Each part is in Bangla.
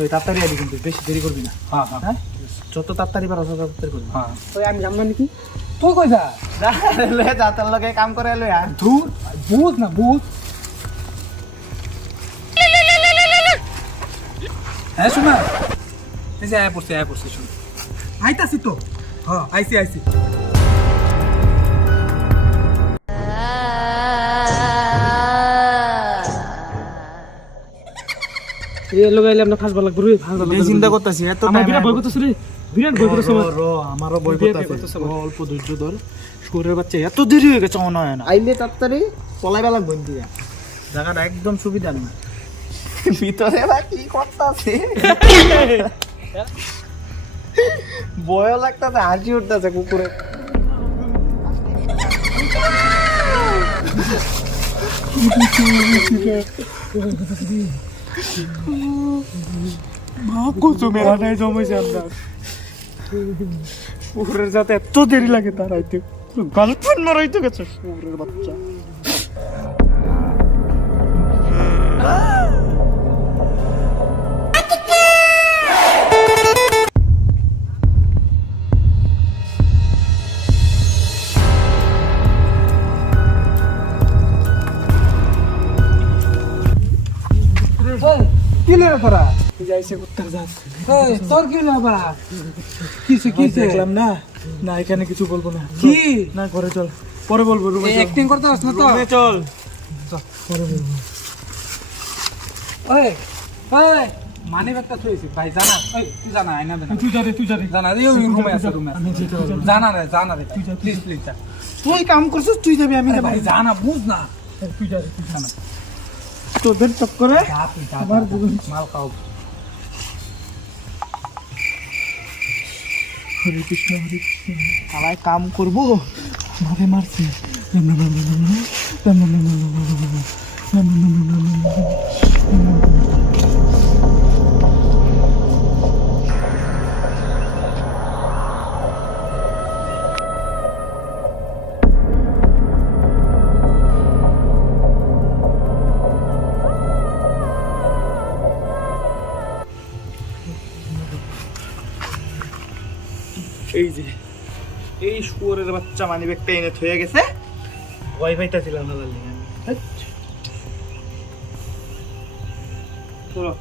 ওই তাড়াতাড়ি আবি কিন্তু বেশি দেরি করবি না। হ্যাঁ হ্যাঁ হ্যাঁ যত তাড়াতাড়ি পারো তত তাড়াতাড়ি করবি। হ্যাঁ ওই আমি জানবো নাকি তুই কই যা লয়ে যা তোর লগে কাম করে লয়ে আয়। ধুর বুঝ না বুঝ হ্যাঁ শোনা এই যে আয় পড়ছে শুন আইতাছি তো। হ্যাঁ আইসি এই লোক আইলে আমরা ফাঁসবা লাগবে রে। এই চিন্তা করতেছি এত আমার টাইম বিরাট ভয় করতেছে রে, বিরাট ভয় করতেছে আমার। আমারও বই বিরাট ভয় করতেছে করতেছে আমার। অল্প ধৈর্য ধর শুয়োরের বাচ্চা এত দেরি হয়ে গেছে মনে হয় না আইলে তাড়াতাড়ি পলাইবা লাগবে দিয়া। জায়গাটা একদম সুবিধা না ভিতরে বা কি করতাছে ভয় লাগতাছে, হাসি উঠতাছে কুকুরে। মেলা নাই জমেছে আমরা কুকুরের যাতে এত দেরি লাগে তার আইতে গার্লফ্রেন্ড মারাইতে গেছে কুকুরের বাচ্চা কি লে তোরা? যাইছে কুত্তার জাত এই তোর কি লে বাবা? কিছে দেখলাম না না এখানে কিছু বলবো না কি না ঘরে চল পরে বলবো রুমে চল অ্যাক্টিং করতে পারছ না তো? রুমে চল ওই ওই মানি ব্যাগটা থইছি ভাই, জানা? ওই তুই জানা আইনা দে না। তুই যা রে জানা রে, ওই রুমে আছে আমি যেতে পারবো না। জানা রে প্লিজ যা। তুই কাম করছিস তুই যাবি আমি আরে যাবো ভাই জানা, বুঝ না। তুই যা রে তুই জানা তোদের চক্করে যা তুই যা, আমার জীবন মাল খাও। হরে কৃষ্ণ সবাই কাম করবো মারে মারছে এই যে এই শুয়োরের বাচ্চা মানি ব্যাগটা এনে থয়ে গেছে ওয়াইফাইটা ছিলাম না জানি আমি চলো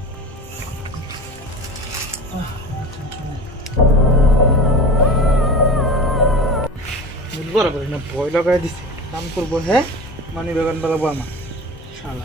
বুঝবো না ভয় লাগাই দিছে কাম করবো হ্যাঁ মানি ব্যাগ আনবা লাগবো আমার শালা